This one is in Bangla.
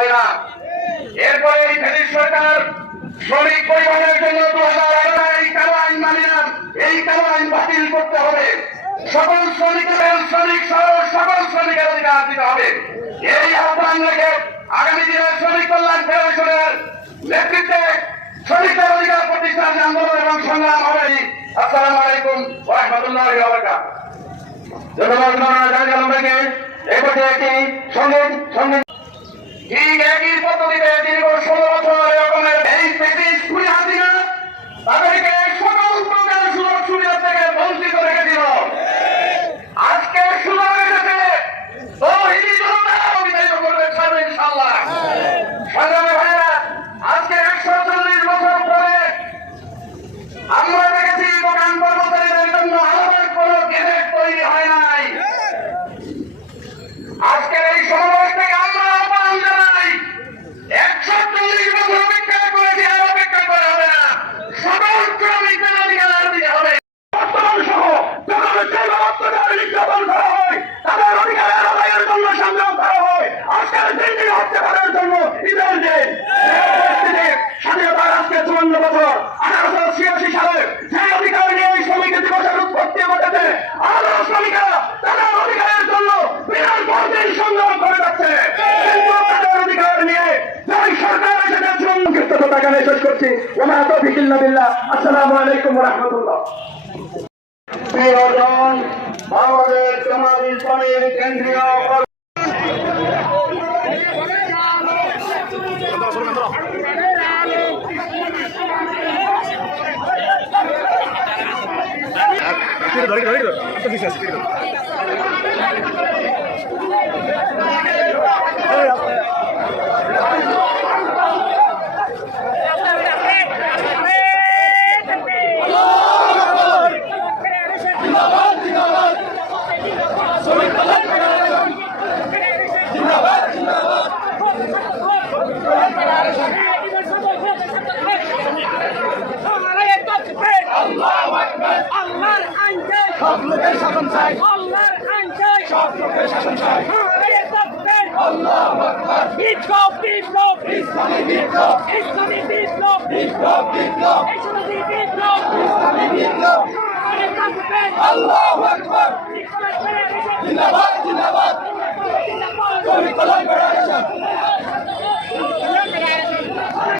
হবে না। এরপরে এই সরকার শ্রমিক পরিবহনের জন্য দু হাজার এগারো এই কালো আইন মানি না এই কালো আইন বাতিল করতে হবে। সকল শ্রমিকের শ্রমিক সহ সকল শ্রমিকের অধিকার দিতে হবে। এই আহ্বান রেখে আগামী দিনে শ্রমিক কল্যাণ ফেডারেশনের নেতৃত্বে শ্রমিকদের অধিকার প্রতিষ্ঠান আন্দোলন এবং সংগ্রাম হবে। আসসালামু আলাইকুম রহমতুল্লাহ ধন্যবাদ পর্যায়ে একটি সংগীত সংগীত ঠিক একই পদ্ধতিতে নির্যাতন করা হয়, তাদের অধিকারের আদায়ের জন্য সংগ্রাম করা হয়। আজকের দিনটি হত্যা করার জন্য ঈদের দিন। স্বাধীনতার আজকে চুয়ান্ন বছর, আঠারোশো ছিয়াশি সালে যে অধিকার নিয়ে এই শ্রমিক দিবসের উৎপত্তি ঘটেছে আরও শ্রমিকরা তাদের অধিকারের জন্য বিরাট পর্যায়ে সংগ্রাম করে যাচ্ছে। যেই সরকার শেষ করছি। ওমা তৌফিক ইল্লা বিল্লাহ। আসসালামু আলাইকুম রাহমাতুল্লাহ। ইসলামীর কেন্দ্রীয় ধরে ধরে বিশ্বাস আল্লাহর আইন চাই সব লোকের শাসন চাই আল্লাহর আইন চাই সব লোকের শাসন চাই আল্লাহু আকবার বিপ্লব বিপ্লব ইসলামী বিপ্লব ইসলামী বিপ্লব বিপ্লব বিপ্লব ইসলামী বিপ্লব ইসলামী বিপ্লব আল্লাহু আকবার। জিন্দাবাদ জিন্দাবাদ। শ্রমিক কল্যাণ ফেডারেশন